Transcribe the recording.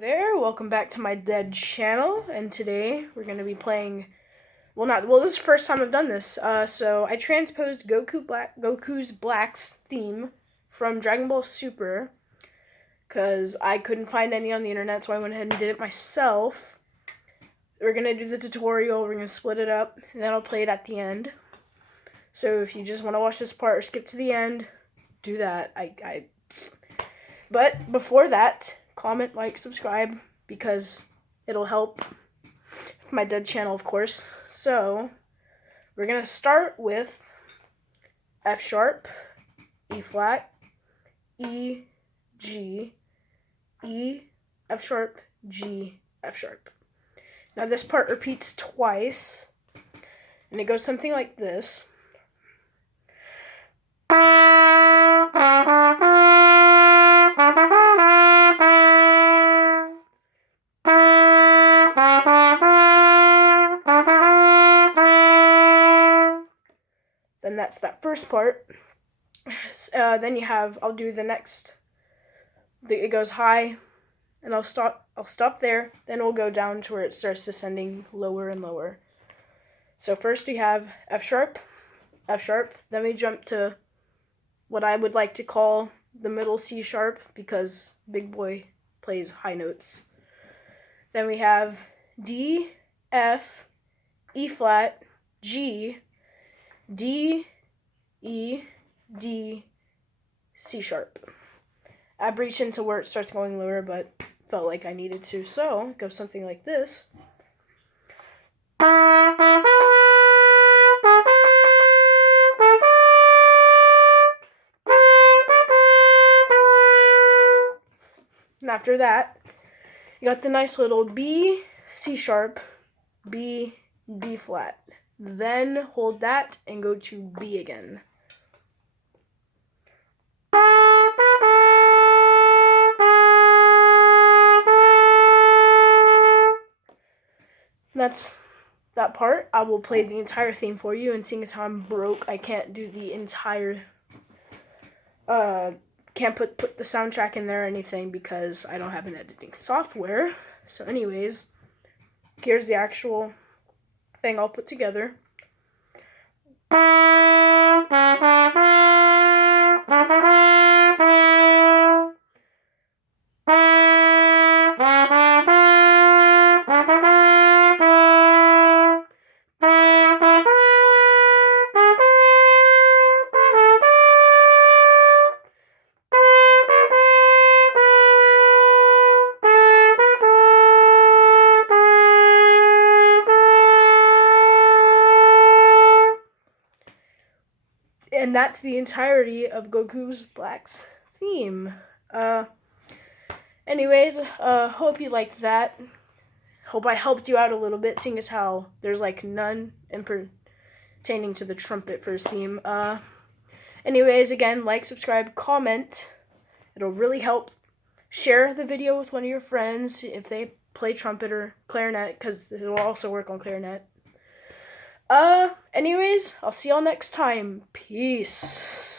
Welcome back to my dead channel, and today we're going to be playing, this is the first time I've done this, so I transposed Goku's Black's theme from Dragon Ball Super, because I couldn't find any on the internet, so I went ahead and did it myself. We're going to do the tutorial, we're going to split it up, and then I'll play it at the end. So if you just want to watch this part or skip to the end, do that. But before that, comment, like, subscribe, because it'll help my dead channel, of course. So we're gonna start with F sharp, E flat, E, G, E, F sharp, G, F sharp. Now this part repeats twice, and it goes something like this. Then that's that first part. Then you have, I'll do the next, it goes high, and I'll stop there, then we'll go down to where it starts descending lower and lower. So first we have F sharp, then we jump to what I would like to call the middle C sharp, because Big Boy plays high notes. Then we have D, F, E flat, G, D, E, D, C sharp. I breached into where it starts going lower, but felt like I needed to, so it goes something like this. And after that, you got the nice little B, C sharp, B, D flat. Then hold that and go to B again. That's that part. I will play the entire theme for you, and seeing as how I'm broke, I can't do the entire, can't put the soundtrack in there or anything because I don't have an editing software. So anyways, here's the actual thing I'll put together. And that's the entirety of Goku's Black's theme. Anyways, hope you liked that. Hope I helped you out a little bit, seeing as how there's like none pertaining to the Trumpet for his theme. Anyways, again, like, subscribe, comment. It'll really help. Share the video with one of your friends if they play trumpet or clarinet, because it will also work on clarinet. Anyways, I'll see y'all next time. Peace.